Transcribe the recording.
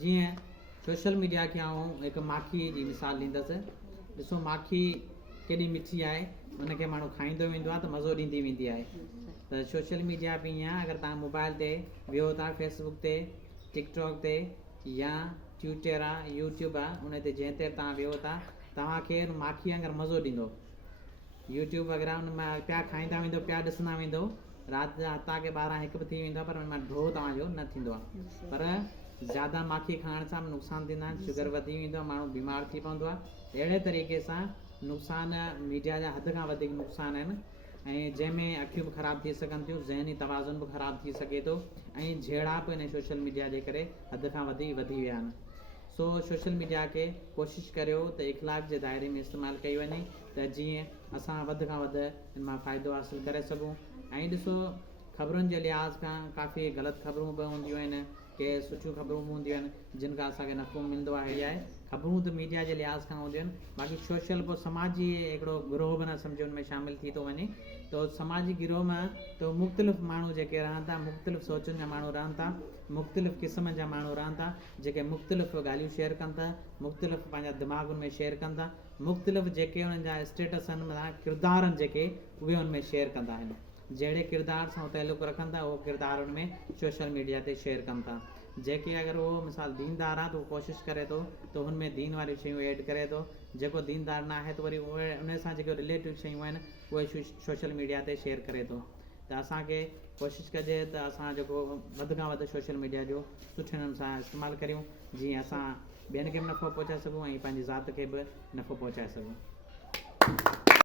जीअं social media खे आउं हिकु माखी जी मिसाल ॾींदुसि। ॾिसो माखी केॾी मिठी आहे, हुनखे माण्हू खाईंदो वेंदो आहे त मज़ो ॾींदी वेंदी आहे। त सोशल मीडिया बि ईअं आहे, अगरि तव्हां मोबाइल ते विहो था फेसबुक ते, टिकटॉक ते या ट्विटर आहे, यूट्यूब आहे, उन ते जंहिं ते तव्हां विहो था तव्हांखे माखी वांगुरु मज़ो ॾींदो। यूट्यूब वग़ैरह हुन मां पिया खाईंदा वेंदो, पिया ॾिसंदा वेंदो, राति जा तव्हांखे 12-1 बि थी वेंदो आहे, पर हुन मां ढो तव्हांजो न थींदो आहे। पर ज़्यादा माखी खाइण सां बि नुक़सान थींदा आहिनि, शुगर वधी वेंदो आहे, माण्हू बीमार थी पवंदो आहे। अहिड़े तरीक़े सां नुक़सान मीडिया जा हद खां वधीक नुक़सान आहिनि, ऐं जंहिंमें अखियूं बि ख़राबु थी सघनि थियूं, ज़हनी तवाज़ुन बि ख़राबु थी सघे थो, ऐं झेड़ा बि इन सोशल मीडिया जे करे हद खां वधी विया आहिनि। सो सोशल मीडिया खे कोशिशि करियो त इख़लाक़ जे दायरे में इस्तेमालु कई वञे, त जीअं असां वधि खां वधि इन मां फ़ाइदो हासिलु करे सघूं। ऐं ॾिसो ख़बरुनि जे लिहाज़ खां काफ़ी ग़लति ख़बरूं बि हूंदियूं आहिनि, के सुठियूं ख़बरूं बि हूंदियूं आहिनि जिन खां असांखे नफ़ो मिलंदो आहे। इहा आहे ख़बरूं त मीडिया जे लिहाज़ खां हूंदियूं आहिनि, बाक़ी सोशल पोइ समाजी हिकिड़ो गिरोह बि न सम्झो हुन में शामिलु थी थो वञे। त समाजी गिरोह में त मुख़्तलिफ़ माण्हू जेके रहनि था, मुख़्तलिफ़ सोचनि जा माण्हू रहनि था, मुख़्तलिफ़ क़िस्म जा माण्हू रहनि था, जेके मुख़्तलिफ़ ॻाल्हियूं शेयर कनि था, मुख़्तलिफ़ पंहिंजा दिमाग़ में शेयर कनि था, मुख़्तलिफ़ जेके हुननि जा स्टेटस आहिनि, किरदार आहिनि जेके उहे हुन में शेयर कंदा आहिनि। जहिड़े किरदार सां तालुक़ु रखनि था उहो किरदार हुन में सोशल मीडिया ते शेयर कनि था। जेके अगरि उहो मिसाल दीनदार आहे त उहो कोशिशि करे थो त हुन में दीन वारियूं शयूं ऐड करे थो, जेको दीनदार न आहे त वरी उहे उन सां जेके रिलेटिव शयूं आहिनि उहे सोशल मीडिया ते शेयर करे थो। त असांखे कोशिशि कजे त असां जेको वधि खां वधि सोशल मीडिया जो सुठे नमूने सां इस्तेमालु करियूं, जीअं असां ॿियनि खे बि नफ़ो पहुचाए सघूं ऐं पंहिंजी ज़ात खे बि नफ़ो पहुचाए सघूं।